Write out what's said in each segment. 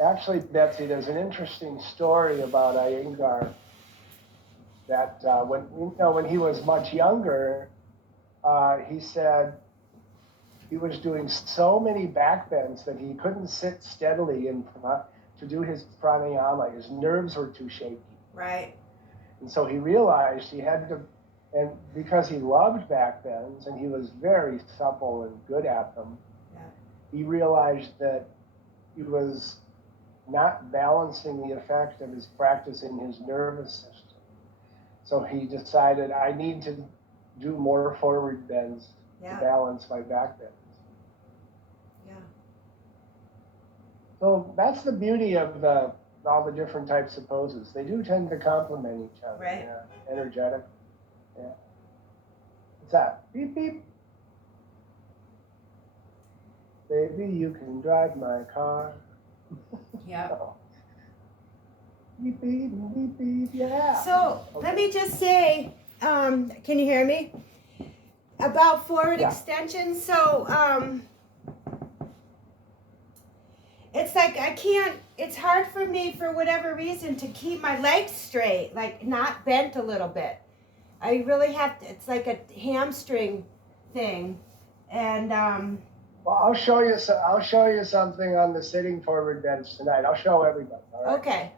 Actually, Betsy, there's an interesting story about Iyengar that when he was much younger, he said he was doing so many back bends that he couldn't sit steadily to do his pranayama. His nerves were too shaky. Right. And so he realized he had to, and because he loved back bends and he was very supple and good at them, Yeah. he realized that he was not balancing the effect of his practice in his nervous system. So he decided, I need to do more forward bends to balance my back bends. Yeah. So that's the beauty of all the different types of poses. They do tend to complement each other. Right. Yeah, energetic. Yeah. What's that? Beep, beep. Baby, you can drive my car. Yeah. Oh. Beep, beep, beep, beep, yeah. So let me just say, can you hear me? About forward extension. So it's like I can't, it's hard for me for whatever reason to keep my legs straight, like not bent a little bit. I really have to, it's like a hamstring thing. And well, I'll show you something on the sitting forward bends tonight. I'll show everybody. All right? Okay.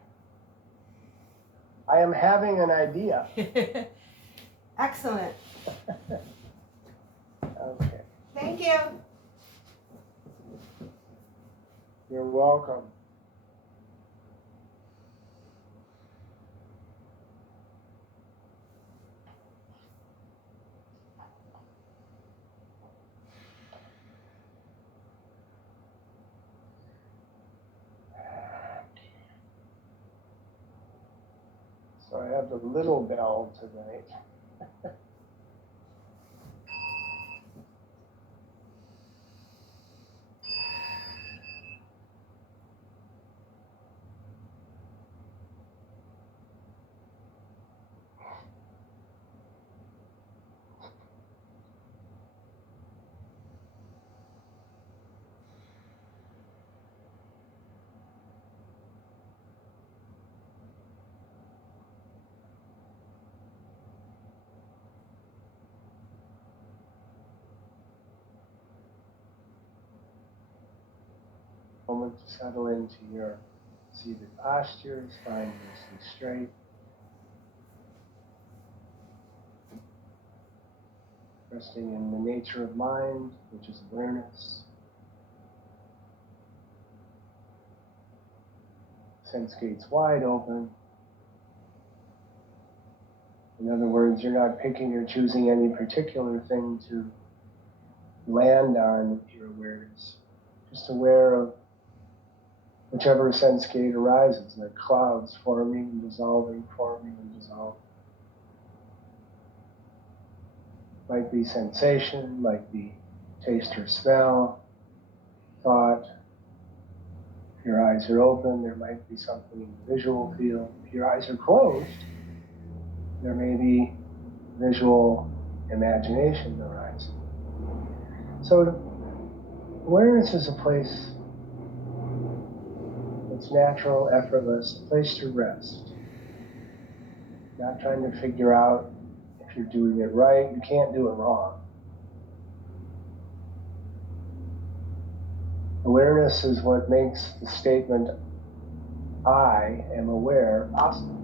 I am having an idea. Excellent. Okay. Thank you. You're welcome. So I have the little bell tonight. Moment to settle into your seated posture, spine loosely straight. Resting in the nature of mind, which is awareness. Sense gates wide open. In other words, you're not picking or choosing any particular thing to land on with your awareness. Just aware of whichever sense gate arises, like clouds forming and dissolving, forming and dissolving. Might be sensation, might be taste or smell, thought. If your eyes are open, there might be something in the visual field. If your eyes are closed, there may be visual imagination arising. So awareness is a place that's natural, effortless, a place to rest. Not trying to figure out if you're doing it right. You can't do it wrong. Awareness is what makes the statement, I am aware, possible.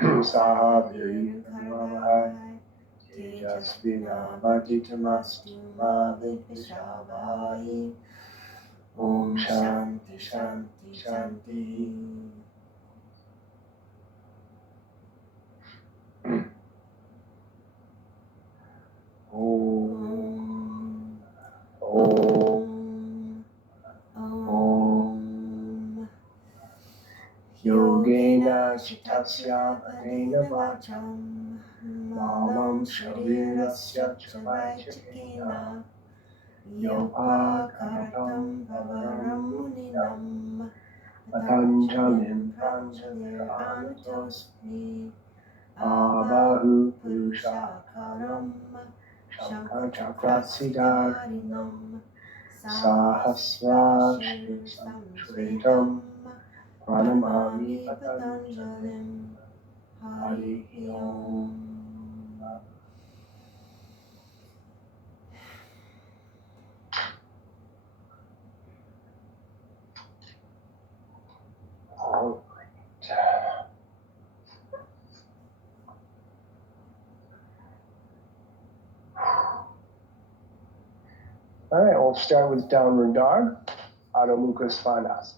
Saha Virivamahai Tejasvinavaditamastu Ma Vidvishavahai. Om Shanti Shanti Shanti. Om. Om. Om. Yogena Chitasya Padena Vacham Mamam Sharirasya Chavaichakena Yopakaratam Bavaram Muninam Patanjalim Pranjalir Anutosmi Abahu Purushakaram Shankar Chakrasidarinam Sahasrashri Samshvetam Pranamami Patanjalim. Hari Om. All right, we'll start with downward dog, Adho Mukha Svanasana.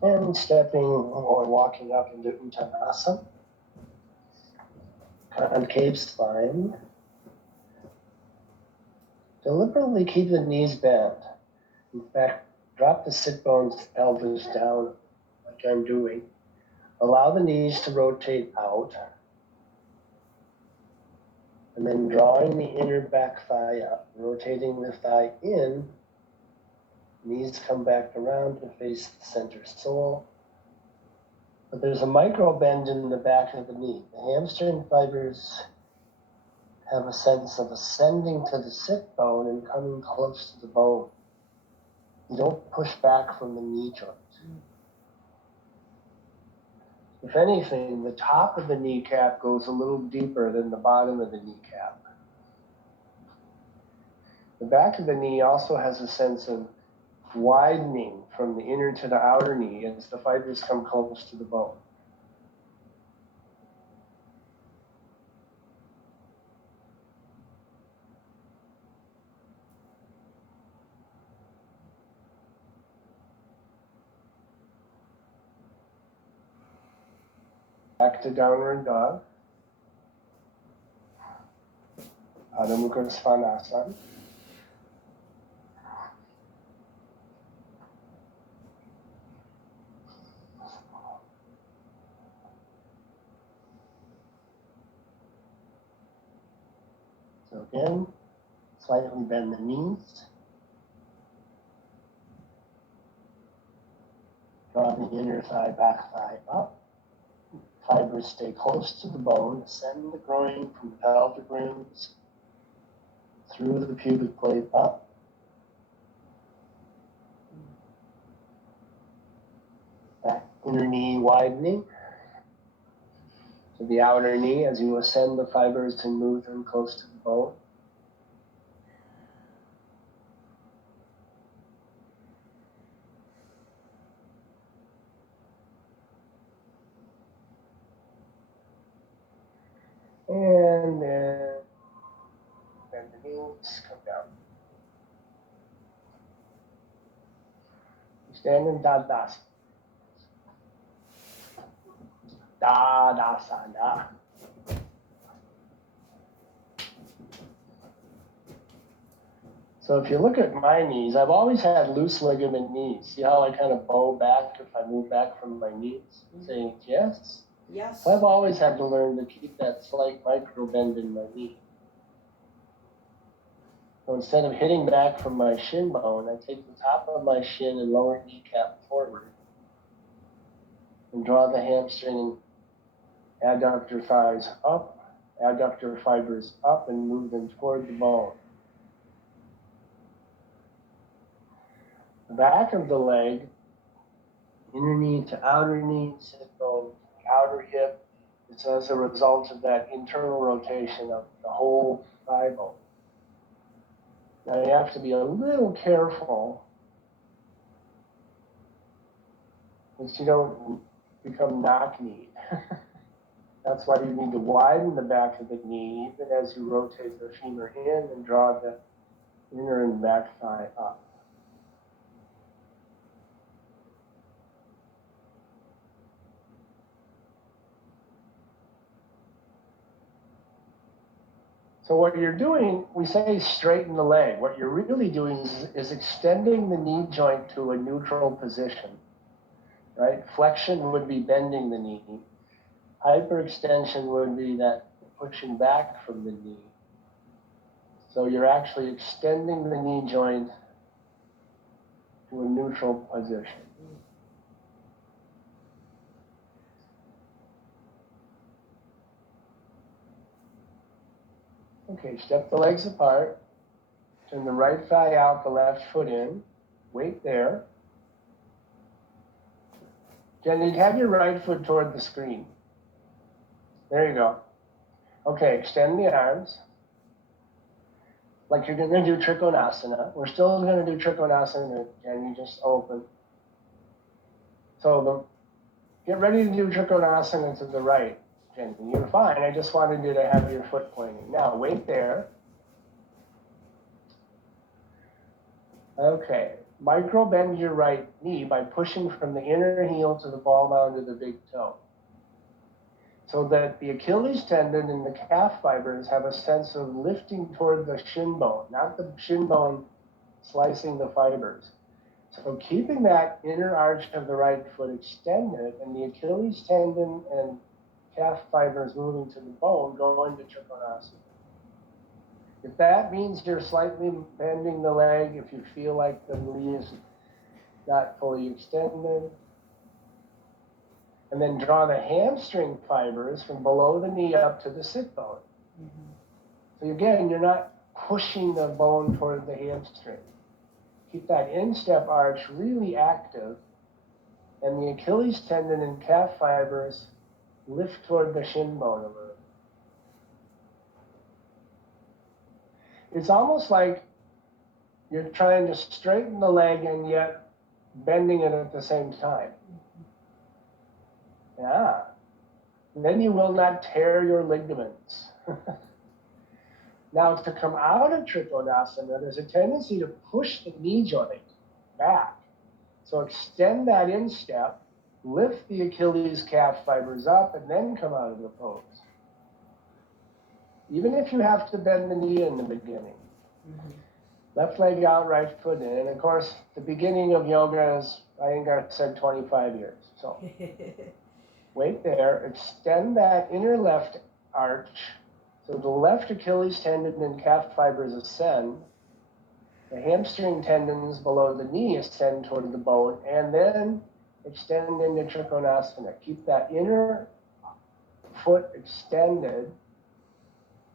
And stepping or walking up into Uttanasana, concave spine. Deliberately keep the knees bent. In fact, drop the sit bones, pelvis down like I'm doing. Allow the knees to rotate out. And then drawing the inner back thigh up, rotating the thigh in. Knees come back around to face the center sole. But there's a micro bend in the back of the knee. The hamstring fibers have a sense of ascending to the sit bone and coming close to the bone. You don't push back from the knee joint. If anything, the top of the kneecap goes a little deeper than the bottom of the kneecap. The back of the knee also has a sense of widening from the inner to the outer knee as the fibers come close to the bone. Back to downward dog. Adho Mukha Svanasana. So again, slightly bend the knees. Draw the inner thigh, back thigh up. Fibers stay close to the bone. Ascend the groin from the pelvic ribs through the pubic plate up. Inner knee widening to the outer knee as you ascend the fibers and move them close to the bone. And then bend the knees, come down. You stand in Dadasana. Dadasana. So if you look at my knees, I've always had loose ligament knees. See how I kind of bow back if I move back from my knees? Saying yes? Yes. So I've always had to learn to keep that slight micro bend in my knee. So instead of hitting back from my shin bone, I take the top of my shin and lower kneecap forward and draw the hamstring and adductor thighs up, adductor fibers up, and move them toward the bone. The back of the leg, inner knee to outer knee, sit bone, outer hip. It's as a result of that internal rotation of the whole thigh bone. Now you have to be a little careful that you don't become knock-kneed. That's why you need to widen the back of the knee even as you rotate the femur in and draw the inner and back thigh up. So what you're doing, we say straighten the leg. What you're really doing is extending the knee joint to a neutral position, right? Flexion would be bending the knee. Hyperextension would be that pushing back from the knee. So you're actually extending the knee joint to a neutral position. Okay, step the legs apart. Turn the right thigh out, the left foot in. Wait there. Jenny, have your right foot toward the screen. There you go. Okay, extend the arms. Like you're going to do Trikonasana. We're still going to do Trikonasana, and you just open. So get ready to do Trikonasana to the right, Jenny. You're fine. I just wanted you to have your foot pointing. Now, wait there. Okay. Micro bend your right knee by pushing from the inner heel to the ball mound of the big toe. So that the Achilles tendon and the calf fibers have a sense of lifting toward the shin bone, not the shin bone slicing the fibers. So keeping that inner arch of the right foot extended and the Achilles tendon and calf fibers moving to the bone, go into Trikonasana. If that means you're slightly bending the leg, if you feel like the knee is not fully extended, and then draw the hamstring fibers from below the knee up to the sit bone. So again, you're not pushing the bone toward the hamstring. Keep that instep arch really active, and the Achilles tendon and calf fibers lift toward the shin bone a little. It's almost like you're trying to straighten the leg and yet bending it at the same time. Yeah. And then you will not tear your ligaments. Now, to come out of Trikonasana, there's a tendency to push the knee joint back. So extend that instep, lift the Achilles calf fibers up, and then come out of the pose. Even if you have to bend the knee in the beginning. Left leg out, right foot in. And of course, the beginning of yoga is, I think I said 25 years. So wait there, extend that inner left arch. So the left Achilles tendon and calf fibers ascend. The hamstring tendons below the knee ascend toward the bone, and then extend into Trikonasana. Keep that inner foot extended.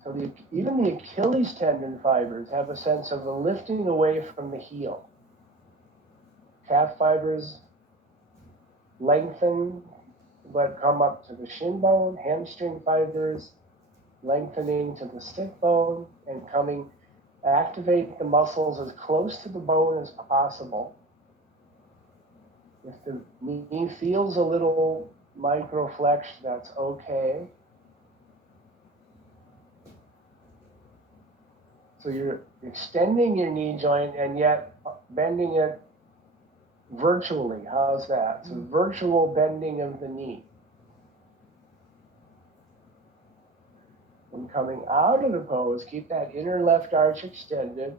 So even the Achilles tendon fibers have a sense of a lifting away from the heel. Calf fibers lengthen, but come up to the shin bone, hamstring fibers, lengthening to the sit bone, and coming, activate the muscles as close to the bone as possible. If the knee feels a little microflexed, that's okay. So you're extending your knee joint and yet bending it virtually. How's that? So virtual bending of the knee. And coming out of the pose, keep that inner left arch extended.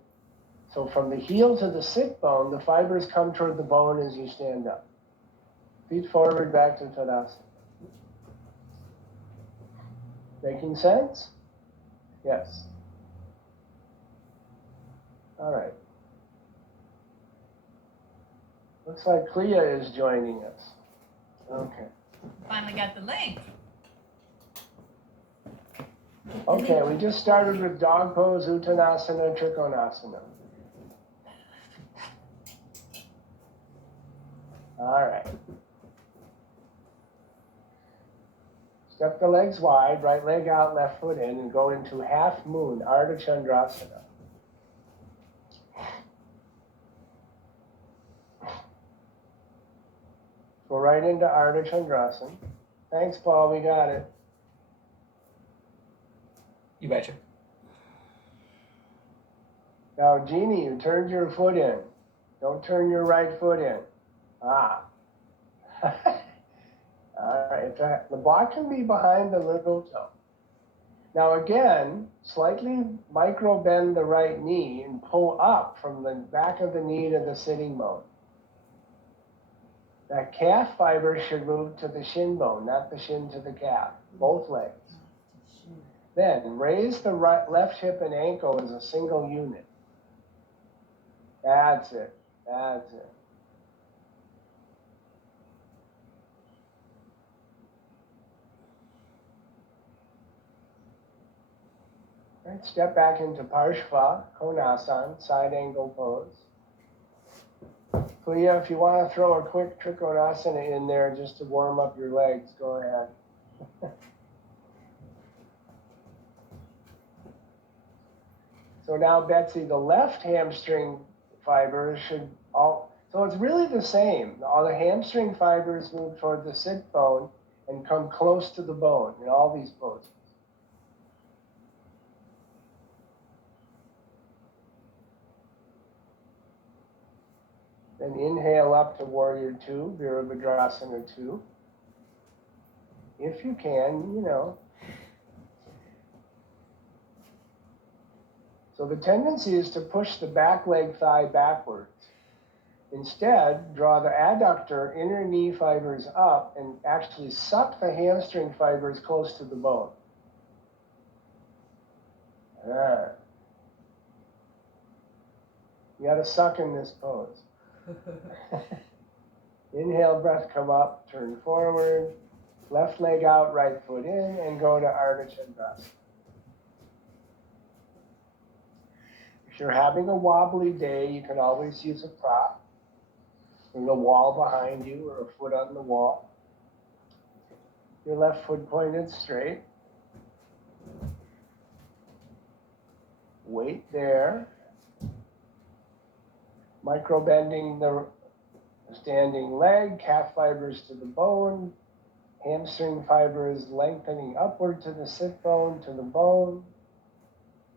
So from the heel to the sit bone, the fibers come toward the bone as you stand up. Feet forward, back to Tadasana. Making sense? Yes. All right. Looks like Clea is joining us. Okay. Finally got the link. Okay, we just started with dog pose, Uttanasana, Trikonasana. All right. Step the legs wide, right leg out, left foot in, and go into half moon, Ardha Chandrasana. Go right into Ardha Chandrasana. Thanks, Paul, we got it. You betcha. Now, Jeannie, you turned your foot in. Don't turn your right foot in. Ah. All right, the block can be behind the little toe. Now again, slightly micro bend the right knee and pull up from the back of the knee to the sitting bone. That calf fiber should move to the shin bone, not the shin to the calf, both legs. Then raise the left hip and ankle as a single unit. That's it, that's it. Right, step back into Parshva, Konasana, side angle pose. Clea, if you want to throw a quick Trikonasana in there just to warm up your legs, go ahead. So now, Betsy, the left hamstring fibers should all, so it's really the same. All the hamstring fibers move toward the sit bone and come close to the bone in all these poses. Then inhale up to Warrior Two, Virabhadrasana 2. If you can, you know. So the tendency is to push the back leg thigh backwards. Instead, draw the adductor inner knee fibers up and actually suck the hamstring fibers close to the bone. Ah. You got to suck in this pose. Inhale, breath, come up, turn forward, left leg out, right foot in, and go to Ardha Chandrasana. If you're having a wobbly day, you can always use a prop. There's a wall behind you or a foot on the wall. Your left foot pointed straight. Weight there. Micro bending the standing leg, calf fibers to the bone, hamstring fibers lengthening upward to the sit bone, to the bone,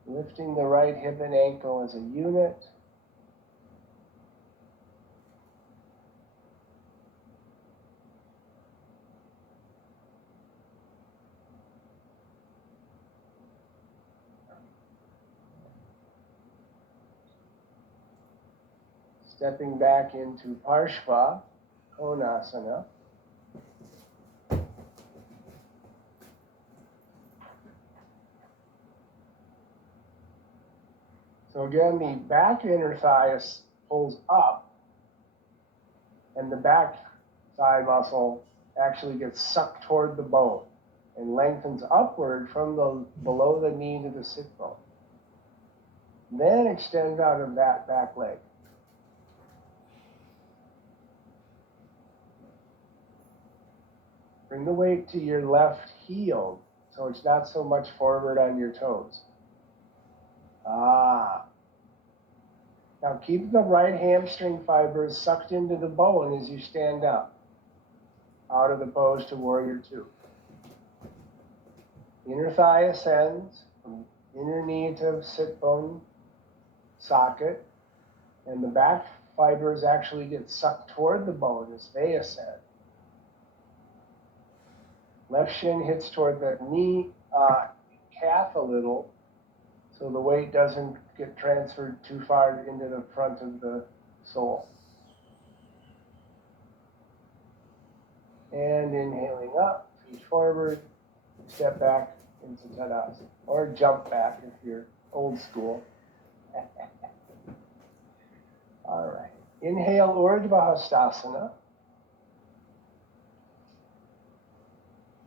lifting the right hip and ankle as a unit. Stepping back into Parshva, Konasana. So again, the back inner thigh pulls up, and the back thigh muscle actually gets sucked toward the bone and lengthens upward from the below the knee to the sit bone. Then extend out of that back leg. Bring the weight to your left heel so it's not so much forward on your toes. Ah. Now keep the right hamstring fibers sucked into the bone as you stand up, out of the pose to warrior two. Inner thigh ascends from inner knee to sit bone socket, and the back fibers actually get sucked toward the bone as they ascend. Left shin hits toward the knee calf a little, so the weight doesn't get transferred too far into the front of the sole. And inhaling up, feet forward, step back into Tadasana, or jump back if you're old school. All right. Inhale, Urdhva Hastasana.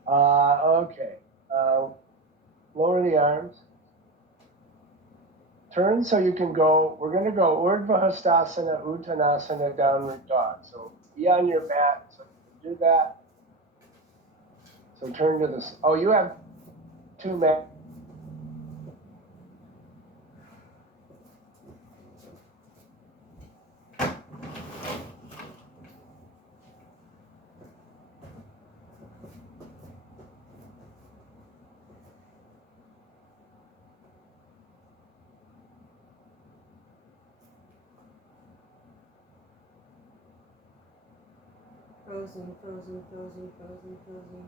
Okay. Lower the arms. Turn so you can go. We're going to go Urdhva Hastasana, Uttanasana, downward dog. So be on your mat so you can do that. So turn to this. Oh, you have two mats. Frozen, frozen, frozen, frozen, frozen.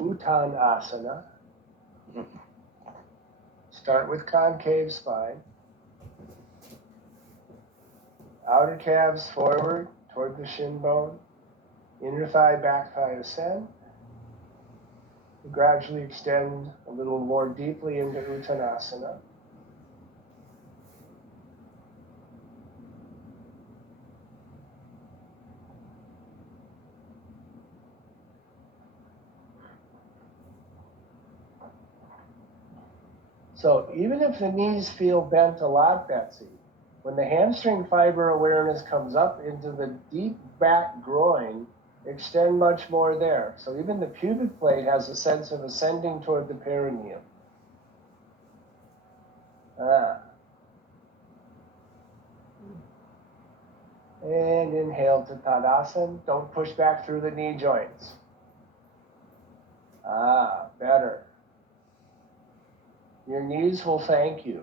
Uttanasana. Start with concave spine. Outer calves forward toward the shin bone. Inner thigh, back thigh ascend. Gradually extend a little more deeply into Uttanasana. So even if the knees feel bent a lot, Betsy, when the hamstring fiber awareness comes up into the deep back groin, extend much more there. So even the pubic plate has a sense of ascending toward the perineum. And inhale to Tadasana. Don't push back through the knee joints. Better. Your knees will thank you.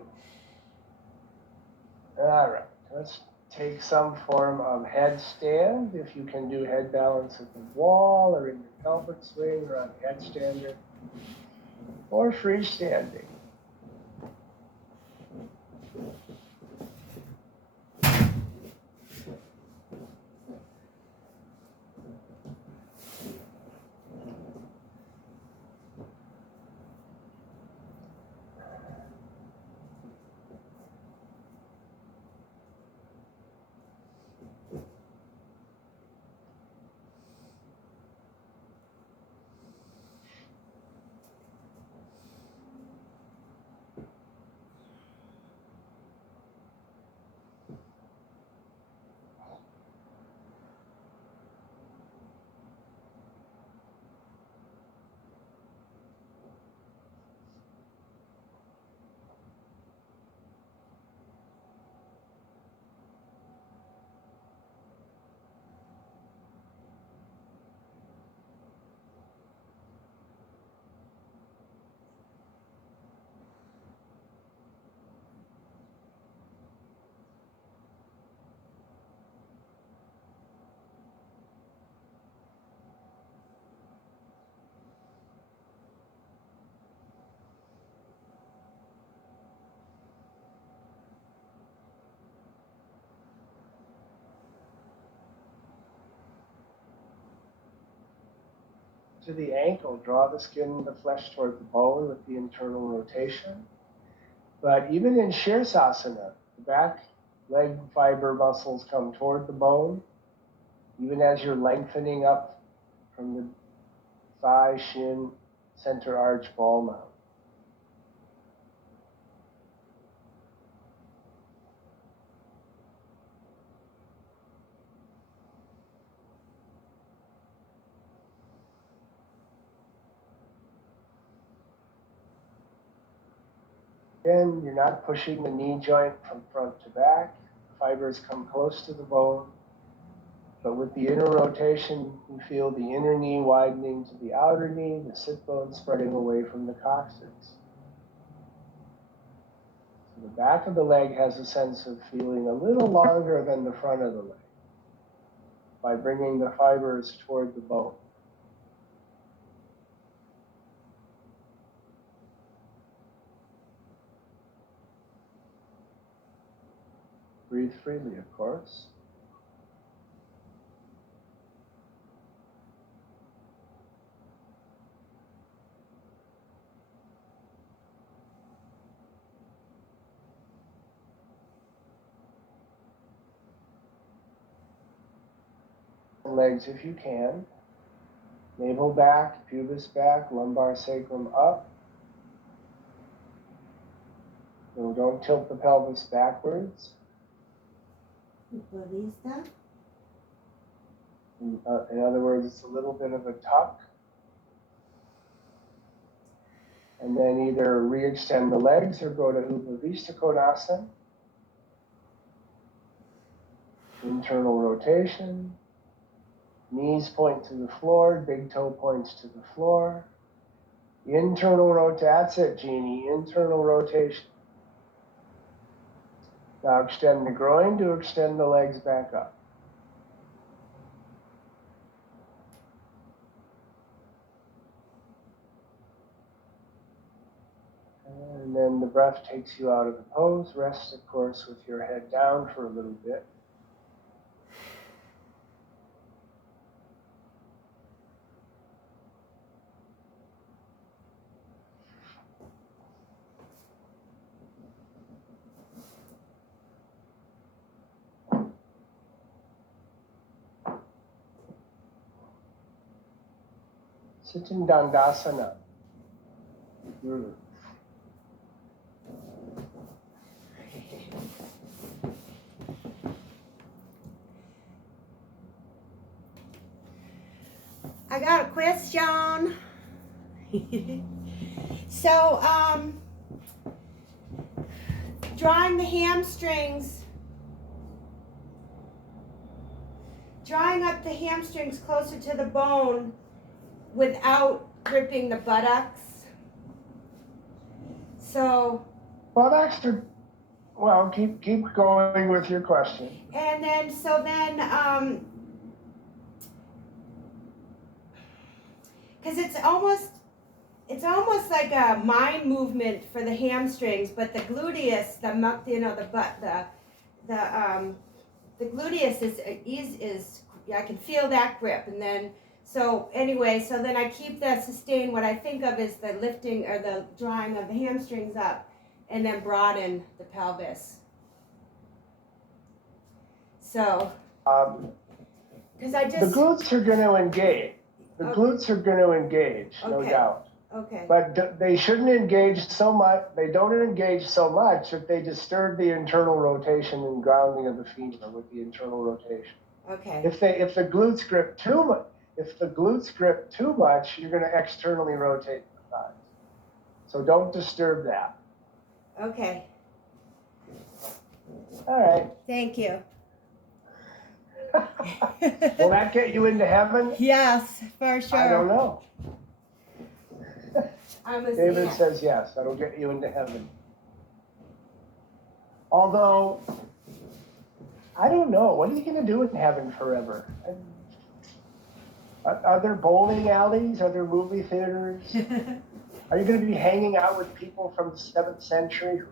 All right, let's take some form of headstand. If you can do head balance at the wall or in your pelvic swing or on headstander, or freestanding. to the ankle. Draw the skin and the flesh toward the bone with the internal rotation. But even in Shirsasana, the back leg fiber muscles come toward the bone, even as you're lengthening up from the thigh, shin, center arch, ball mount. Again, you're not pushing the knee joint from front to back. Fibers come close to the bone. But with the inner rotation, you feel the inner knee widening to the outer knee, the sit bone spreading away from the coccyx. So the back of the leg has a sense of feeling a little longer than the front of the leg by bringing the fibers toward the bone. Breathe freely, of course. Legs if you can. Navel back, pubis back, lumbar sacrum up. So don't tilt the pelvis backwards. In other words, it's a little bit of a tuck. And then either re-extend the legs or go to Upavista Konasana. Internal rotation. Knees point to the floor, big toe points to the floor. Internal rotation, that's it, Jeannie, internal rotation. Now extend the groin to extend the legs back up. And then the breath takes you out of the pose. Rest, of course, with your head down for a little bit. Sitting Dandasana. I got a question. So, drawing the hamstrings, drawing up the hamstrings closer to the bone without gripping the buttocks. So. Buttocks are, well, keep going with your question. And then, because it's almost like a mind movement for the hamstrings, but the gluteus, the gluteus is I can feel that grip, and then so then I keep the sustain. What I think of is the lifting or the drawing of the hamstrings up, and then broaden the pelvis. So, because the glutes are going to engage. The glutes are going to engage, no doubt. Okay. But they shouldn't engage so much. They don't engage so much that they disturb the internal rotation and grounding of the femur with the internal rotation. Okay. If the glutes grip too much, you're going to externally rotate the thighs. So don't disturb that. Okay. All right. Thank you. Will that get you into heaven? Yes, for sure. I don't know. David Yeah. says yes, that'll get you into heaven. Although, I don't know, what are you going to do in heaven forever? Are there bowling alleys? Are there movie theaters? Are you going to be hanging out with people from the 7th century who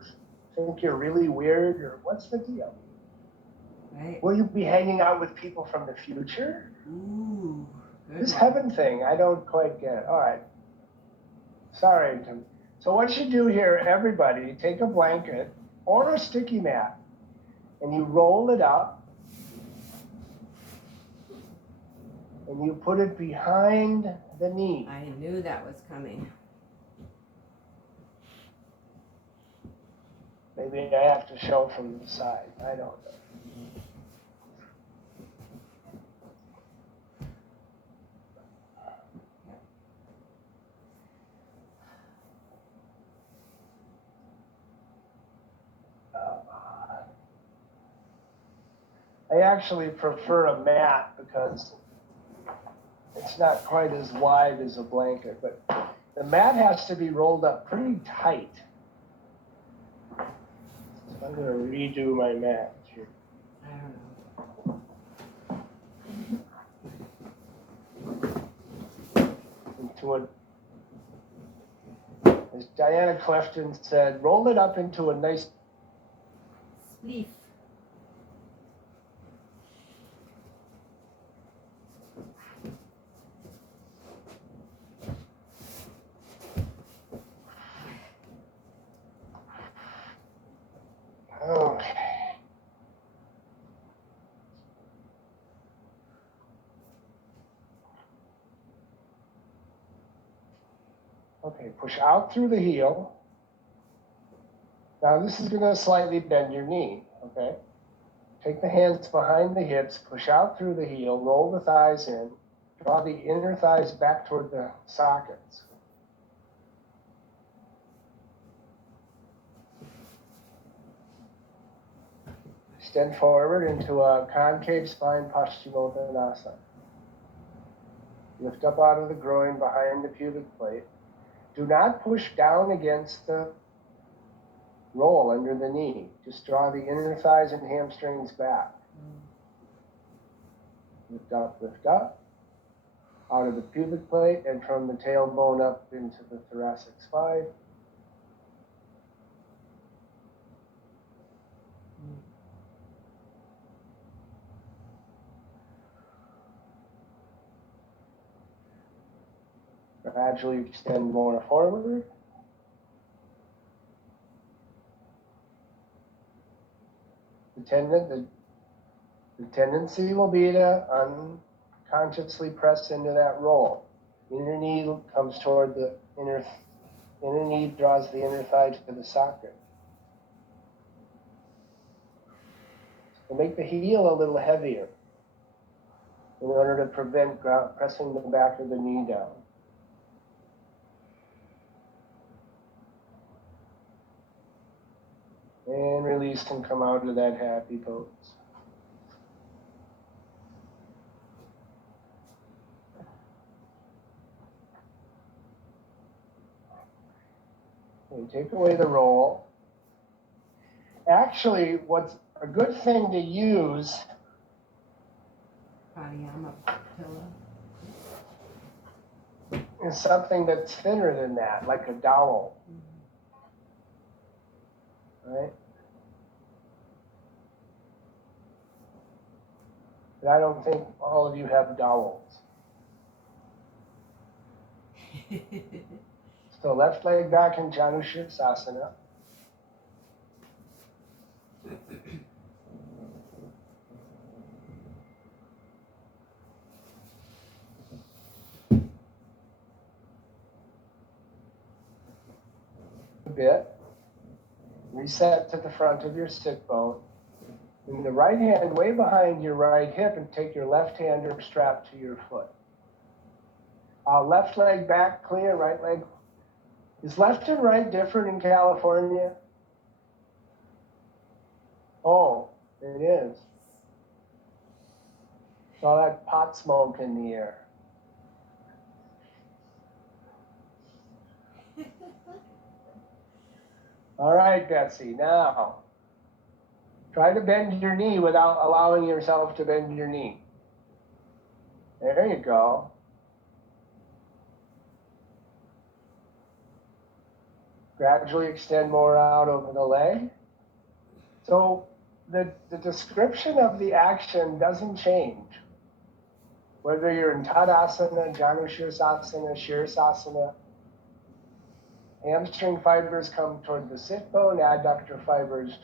think you're really weird? Or what's the deal? Right. Will you be hanging out with people from the future? Ooh. This heaven thing, I don't quite get it. All right. Sorry. So what you do here, everybody, take a blanket or a sticky mat and you roll it up and you put it behind the knee. I knew that was coming. Maybe I have to show from the side. I don't know. I actually prefer a mat because it's not quite as wide as a blanket, but the mat has to be rolled up pretty tight. So I'm going to redo my mat here. I don't know. As Diana Clifton said, roll it up into a nice Spleef. Okay. Okay, push out through the heel. Now this is going to slightly bend your knee, okay? Take the hands behind the hips, push out through the heel, roll the thighs in, draw the inner thighs back toward the sockets. Extend forward into a concave spine Paschimottanasana. Lift up out of the groin behind the pubic plate. Do not push down against the roll under the knee. Just draw the inner thighs and hamstrings back. Lift up, out of the pubic plate and from the tailbone up into the thoracic spine. Gradually extend more forward. The tendency will be to unconsciously press into that roll. Inner knee comes toward the inner knee, draws the inner thigh to the socket. So make the heel a little heavier in order to prevent pressing the back of the knee down. And release and come out of that happy pose. Okay, take away the roll. Actually, what's a good thing to use Pranayama pillow. is something that's thinner than that, like a dowel. Right? But I don't think all of you have dowels. So left leg back in Janushirasana. A bit. Reset to the front of your sit bone. Bring the right hand way behind your right hip and take your left hand or strap to your foot. Left leg back clear, right leg. Is left and right different in California? Oh, it is. All that pot smoke in the air. All right, Betsy, now try to bend your knee without allowing yourself to bend your knee. There you go. Gradually extend more out over the leg. So the description of the action doesn't change. Whether you're in Tadasana, Janushirasana, Shirsasana, hamstring fibers come toward the sit bone, adductor fibers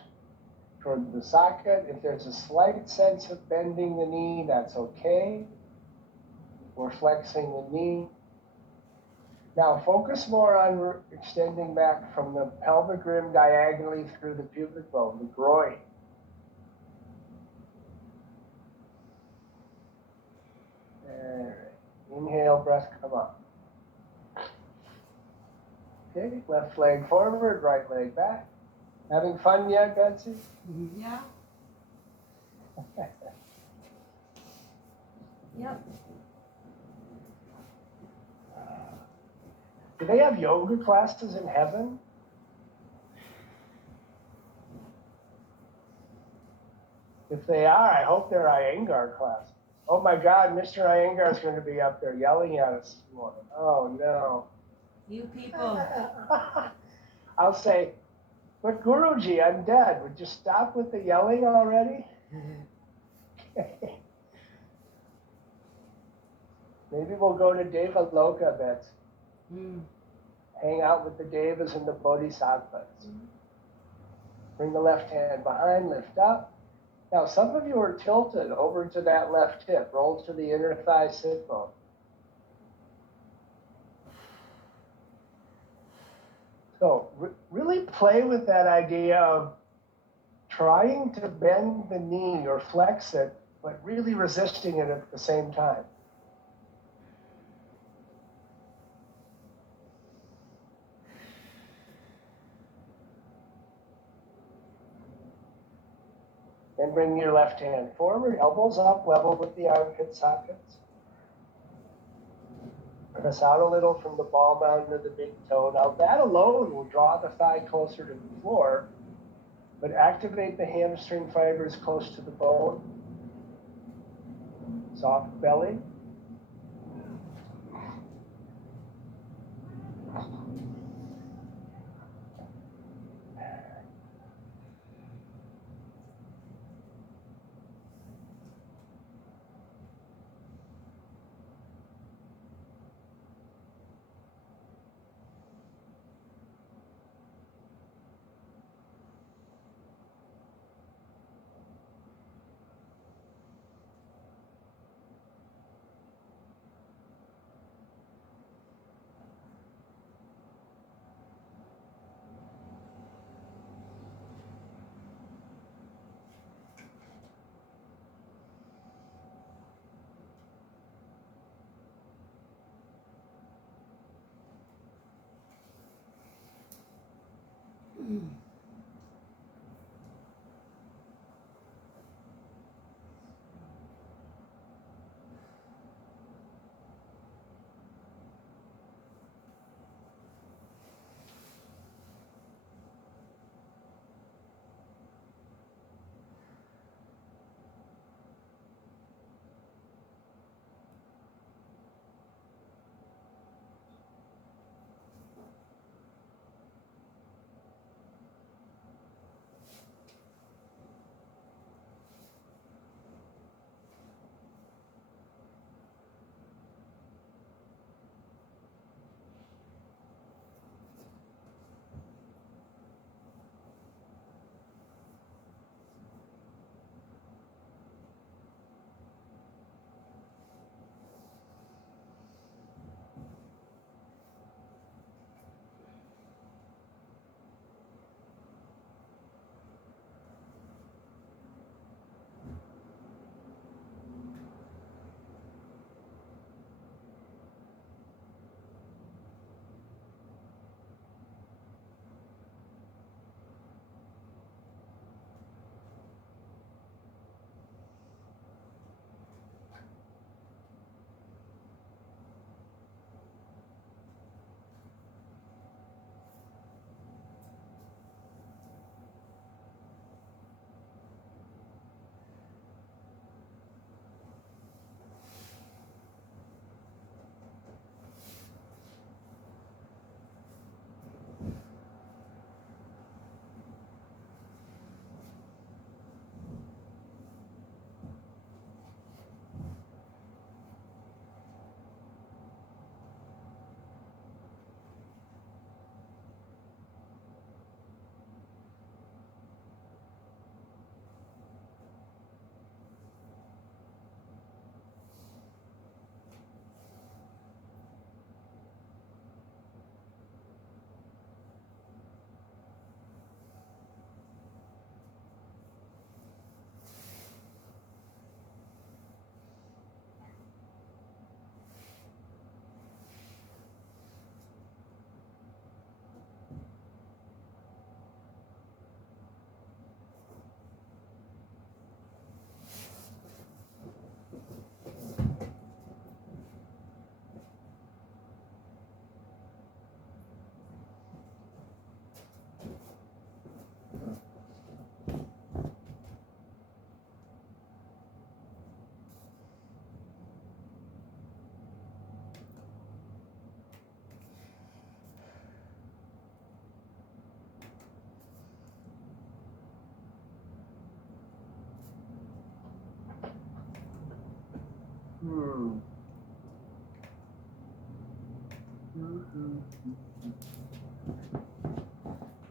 toward the socket. If there's a slight sense of bending the knee, that's okay. We're flexing the knee. Now focus more on extending back from the pelvic rim diagonally through the pubic bone, the groin. All right. Inhale, breath come up. Okay, left leg forward, right leg back. Having fun yet, Betsy? Yeah. Yep. Do they have yoga classes in heaven? If they are, I hope they're Iyengar classes. Oh my God, Mr. Iyengar is going to be up there yelling at us this morning. Oh no. You people. I'll say, but Guruji, I'm dead. Would you stop with the yelling already? Okay. Maybe we'll go to Deva Loka, Betsy. Hang out with the Devas and the Bodhisattvas. Bring the left hand behind, lift up. Now, some of you are tilted over to that left hip. Roll to the inner thigh sit bone. So really play with that idea of trying to bend the knee or flex it, but really resisting it at the same time. Then bring your left hand forward, elbows up, level with the armpit sockets. Press out a little from the ball mound to the big toe. Now that alone will draw the thigh closer to the floor, but activate the hamstring fibers close to the bone. Soft belly.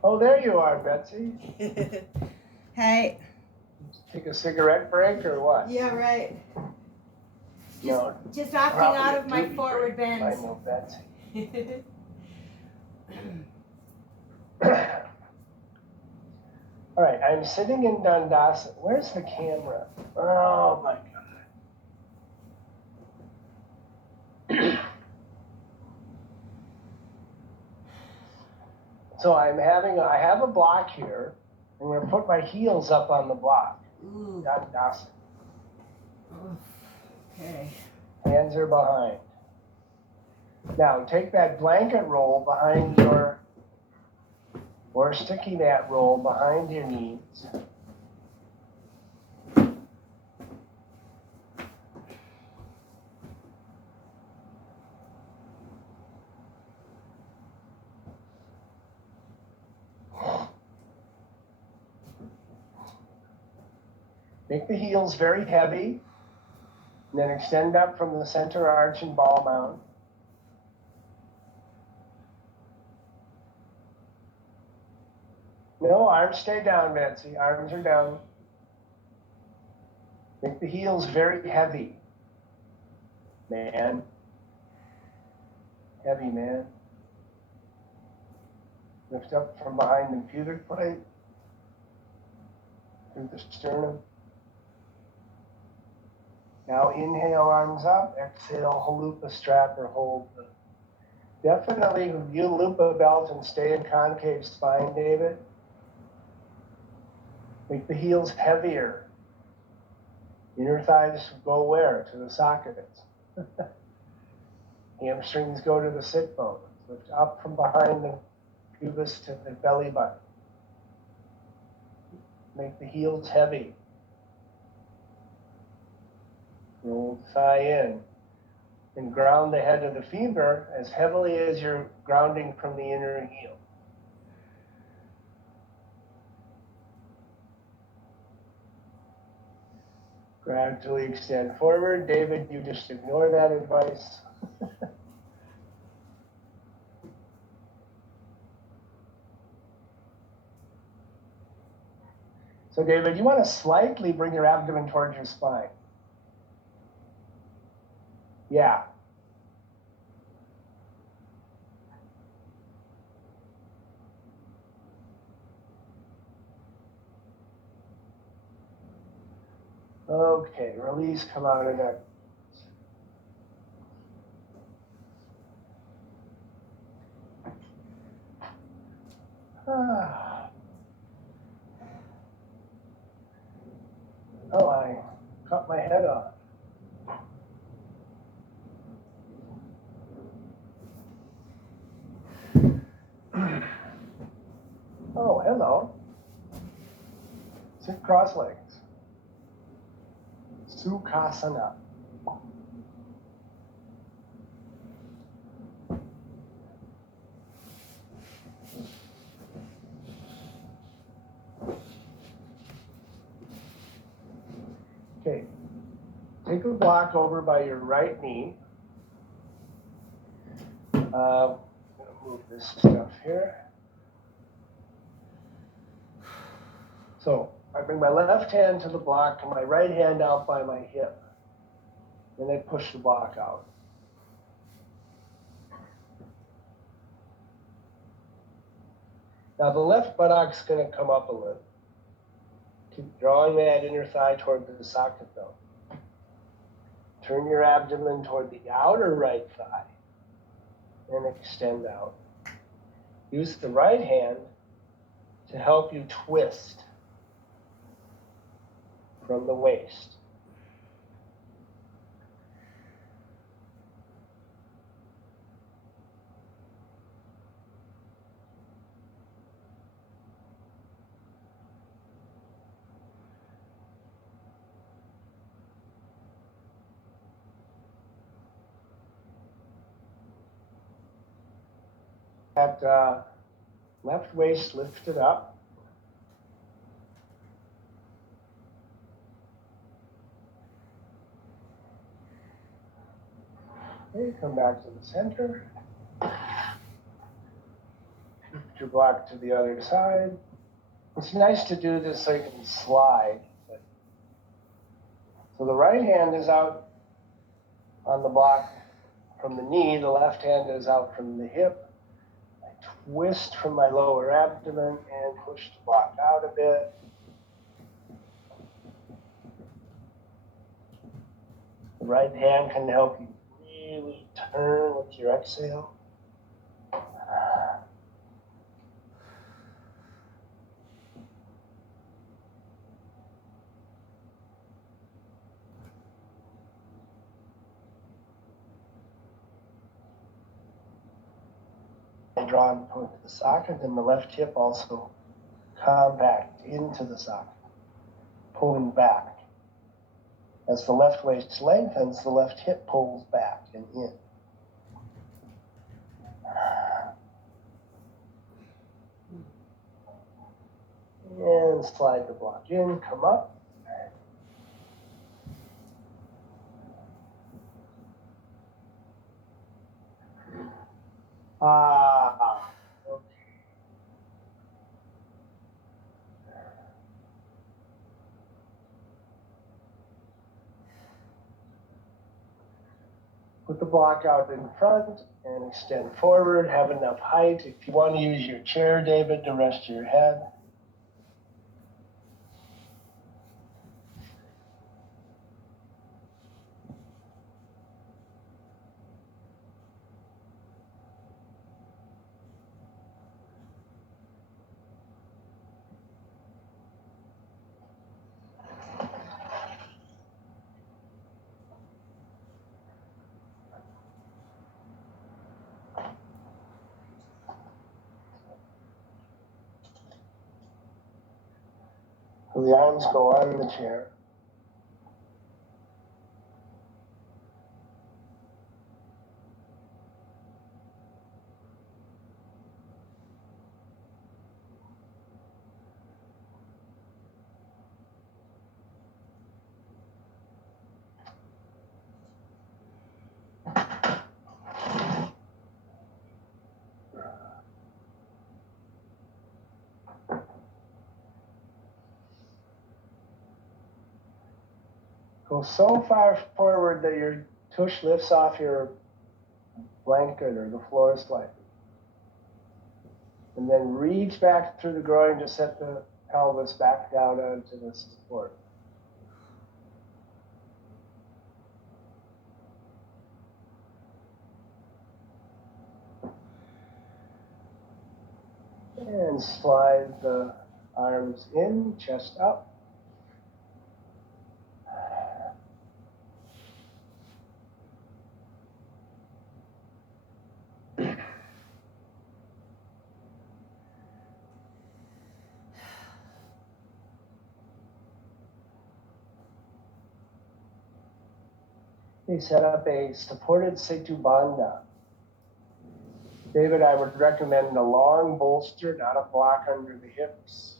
Oh, there you are, Betsy. Hey. Take a cigarette break or what? Yeah, right. No. Just opting Probably out a of my duty forward break. I bends. know Betsy. All right, I'm sitting in Dandasana. Where's the camera? Oh my God. So I have a block here. I'm going to put my heels up on the block. Ooh. Dandasana. Okay. Hands are behind. Now take that blanket roll behind your, or sticky mat roll behind your knees. Make the heels very heavy, and then extend up from the center arch and ball mount. No, arms stay down, Nancy. Arms are down. Make the heels very heavy, man. Heavy, man. Lift up from behind the pubic plate, through the sternum. Now inhale, arms up. Exhale, halupa strap or hold. Definitely you loop a belt and stay in concave spine, David. Make the heels heavier. Inner thighs go where? To the sockets. Hamstrings go to the sit bones. Lift up from behind the pubis to the belly button. Make the heels heavy. Roll the thigh in. And ground the head of the femur as heavily as you're grounding from the inner heel. Gradually extend forward. David, you just ignore that advice. So David, you want to slightly bring your abdomen towards your spine. Yeah. Okay, release, come out of that. Oh, I cut my head off. Oh, hello. Sit cross legs. Sukhasana. Okay. Take a block over by your right knee. I'm going to move this stuff here. So I bring my left hand to the block and my right hand out by my hip. And then push the block out. Now the left buttock's going to come up a little. Keep drawing that inner thigh toward the socket though. Turn your abdomen toward the outer right thigh and extend out. Use the right hand to help you twist from the waist. That left waist lifted up. Okay, come back to the center. Shift your block to the other side. It's nice to do this so you can slide. So the right hand is out on the block from the knee. The left hand is out from the hip. I twist from my lower abdomen and push the block out a bit. The right hand can help you really turn with your exhale. I draw and point to the socket, and the left hip also compact into the socket, pulling back. As the left waist lengthens, the left hip pulls back and in. And slide the block in, come up. Okay. Put the block out in front and extend forward. Have enough height. If you want to use your chair, David, to rest your head. So the arms go on the chair. Go so far forward that your tush lifts off your blanket or the floor slightly. And then reach back through the groin to set the pelvis back down onto the support. And slide the arms in, chest up. We set up a supported Setu Bandha. David, I would recommend a long bolster, not a block under the hips.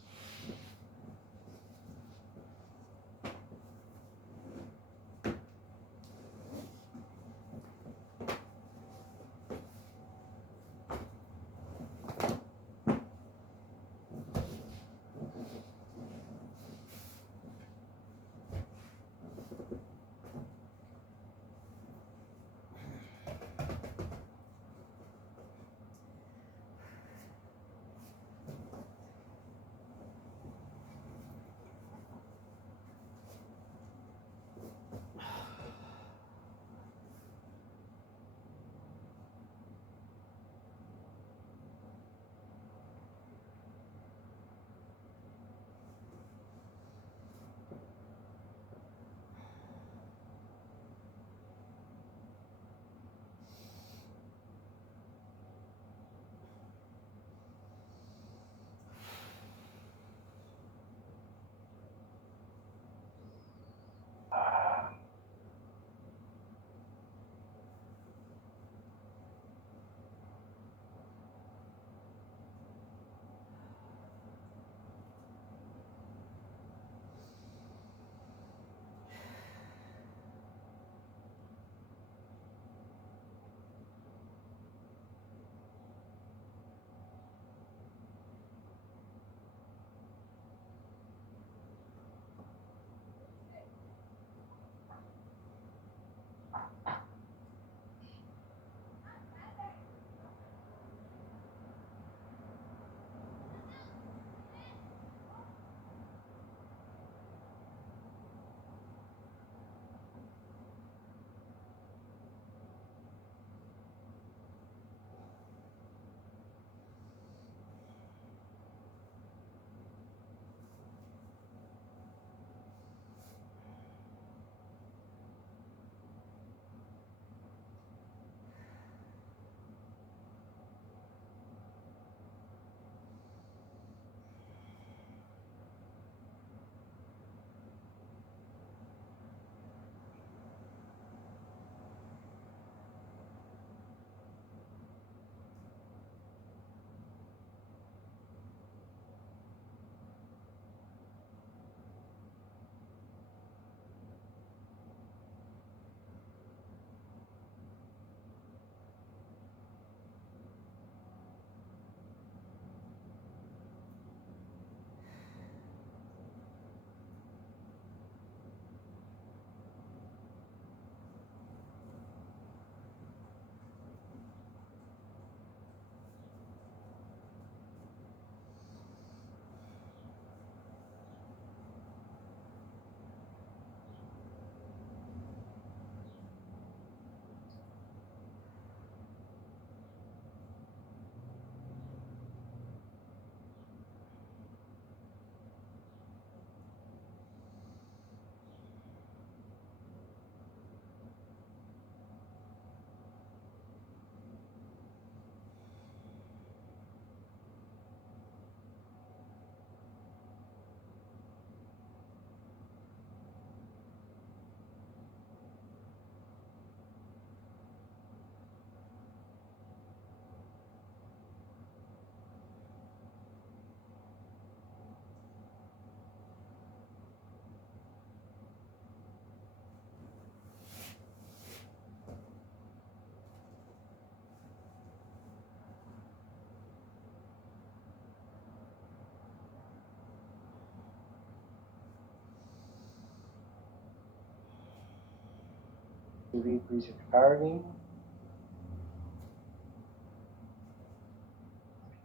breathe carving.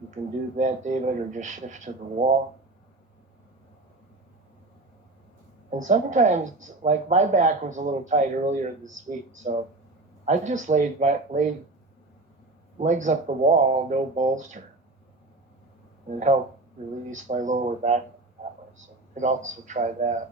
You can do that, David, or just shift to the wall. And sometimes, like my back was a little tight earlier this week, so I just laid legs up the wall, no bolster. And it helped release my lower back that way. So you could also try that.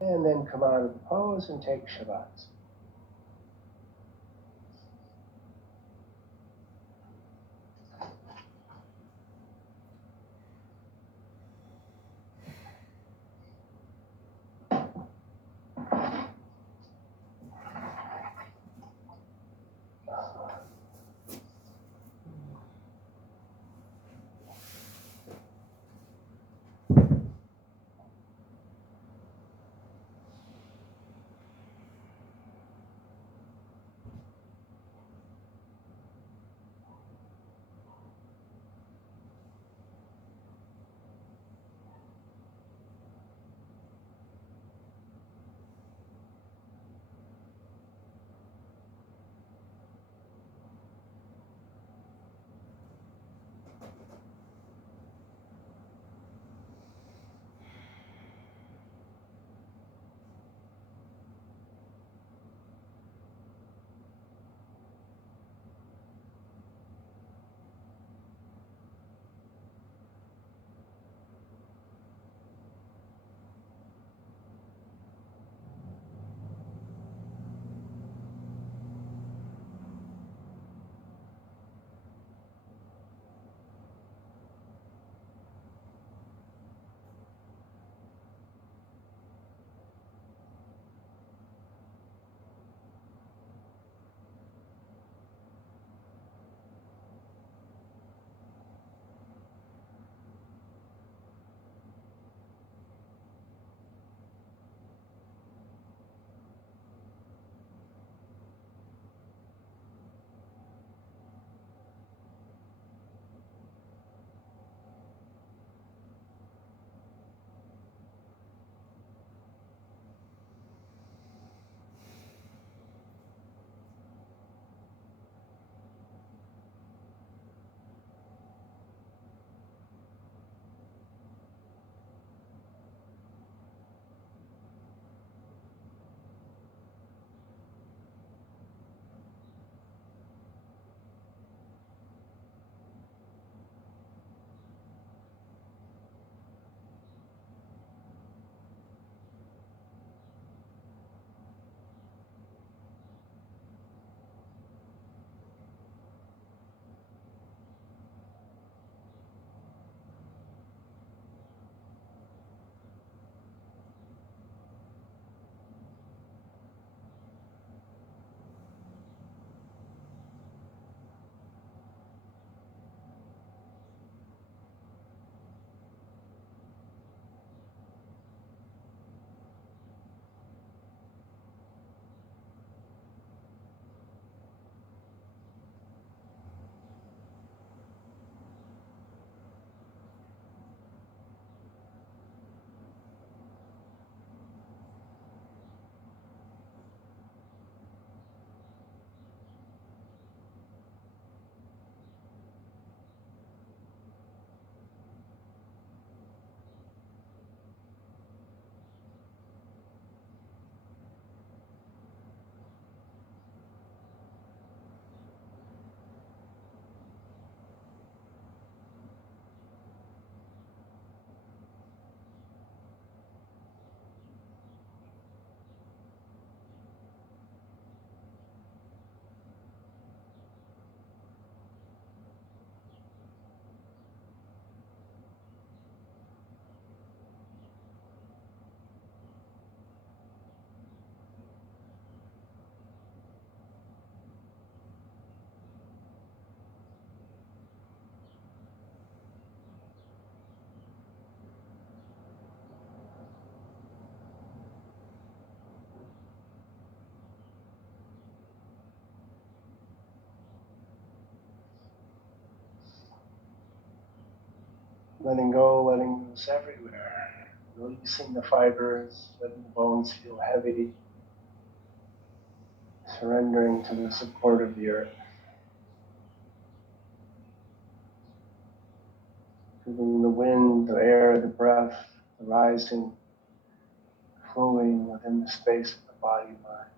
And then come out of the pose and take Shavasana. letting go, letting loose everywhere, releasing the fibers, letting the bones feel heavy, surrendering to the support of the earth. Feeling the wind, the air, the breath, the rising, flowing within the space of the body mind.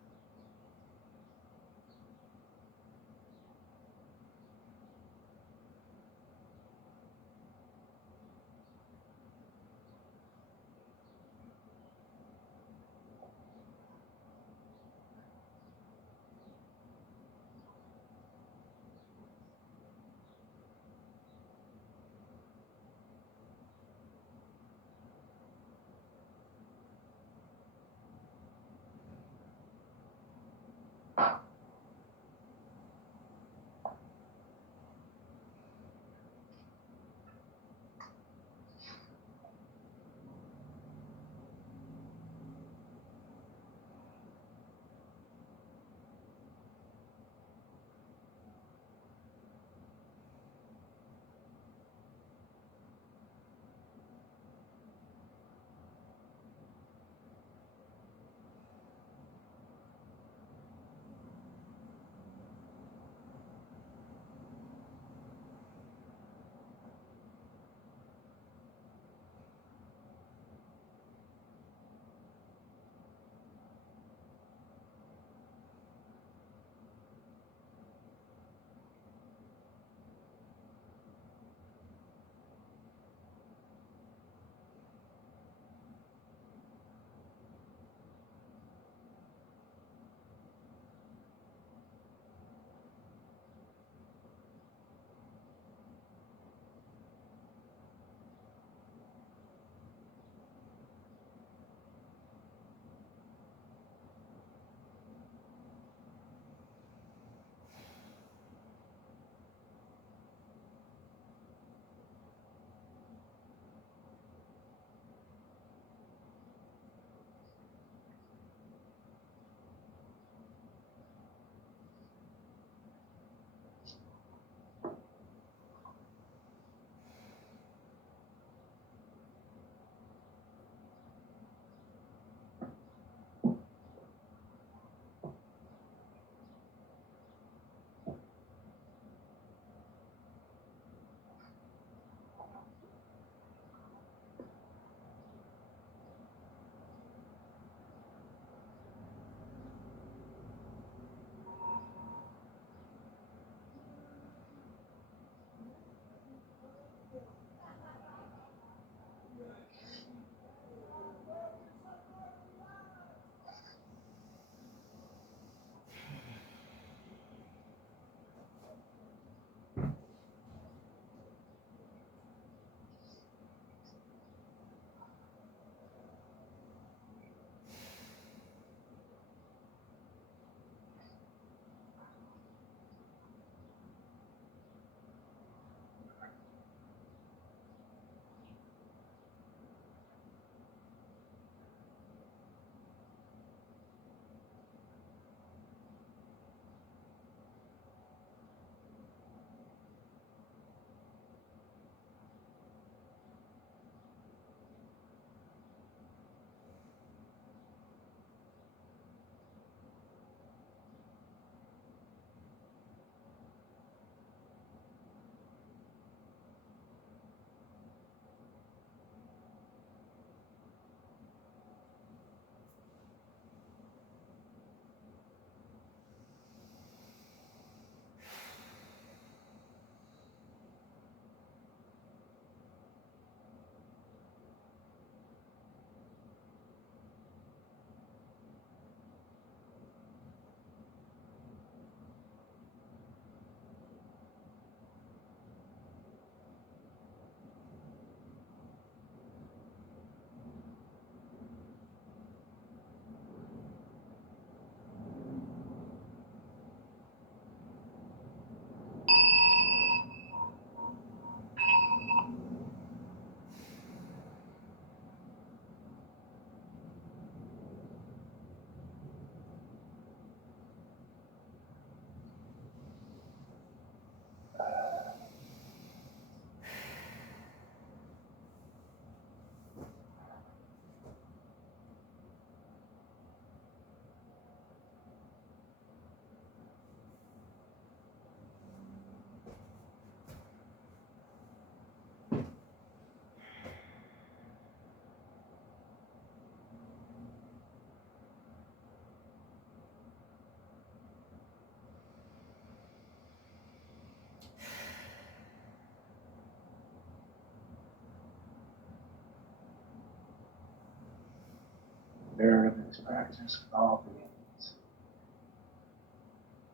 this practice with all beings.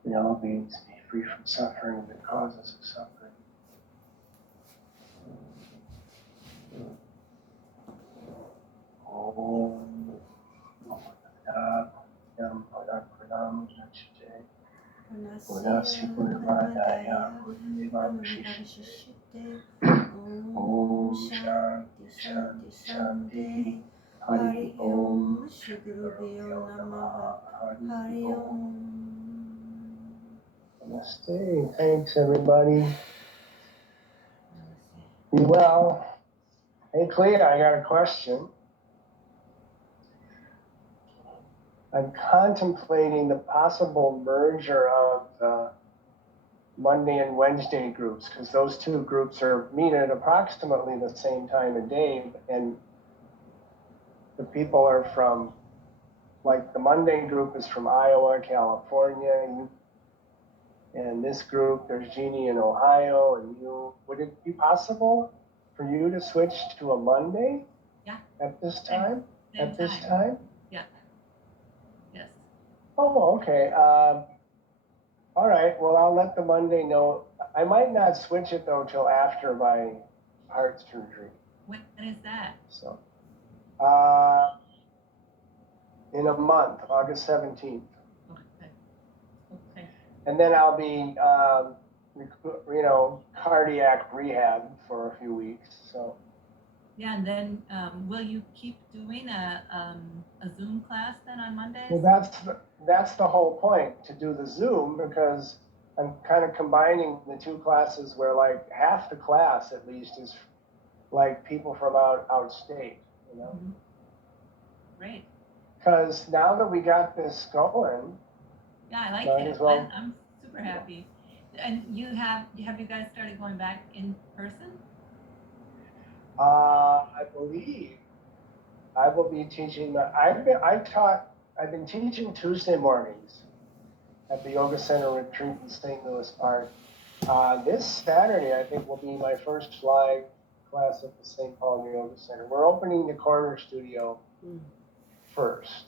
And all beings be free from suffering and the causes of suffering. Om Yam Pradam Jachite Purnasya Purnamadaya Devam Shishite Om Shanti Shanti Shanti Hari Om Shri Gurubhyo Namaha Hari Om. Namaste. Thanks, everybody. Be well. Hey, Clea, I got a question. I'm contemplating the possible merger of the Monday and Wednesday groups, because those two groups are meet at approximately the same time of day, and the people are from, like the Monday group is from Iowa, California, and this group, there's Jeannie in Ohio, and you. Would it be possible for you to switch to a Monday? Yeah. At this time? Same At this time. time? Yeah. Yes. Oh, okay. All right. Well, I'll let the Monday know. I might not switch it though till after my heart surgery. When is that? So, in a month, August 17th. Okay. Okay. And then I'll be, cardiac rehab for a few weeks. So. Yeah, and then will you keep doing a Zoom class then on Mondays? Well, that's the whole point, to do the Zoom, because I'm kind of combining the two classes where like half the class at least is like people from outstate, you know. Mm-hmm. Great. Because now that we got this going, Yeah, I like might it. as well. I'm super happy. And have you guys started going back in person? I believe I will be teaching. I've been teaching Tuesday mornings at the Yoga Center retreat in St. Louis Park. This Saturday, I think, will be my first live class at the St. Paul Yoga Center. We're opening the corner studio first.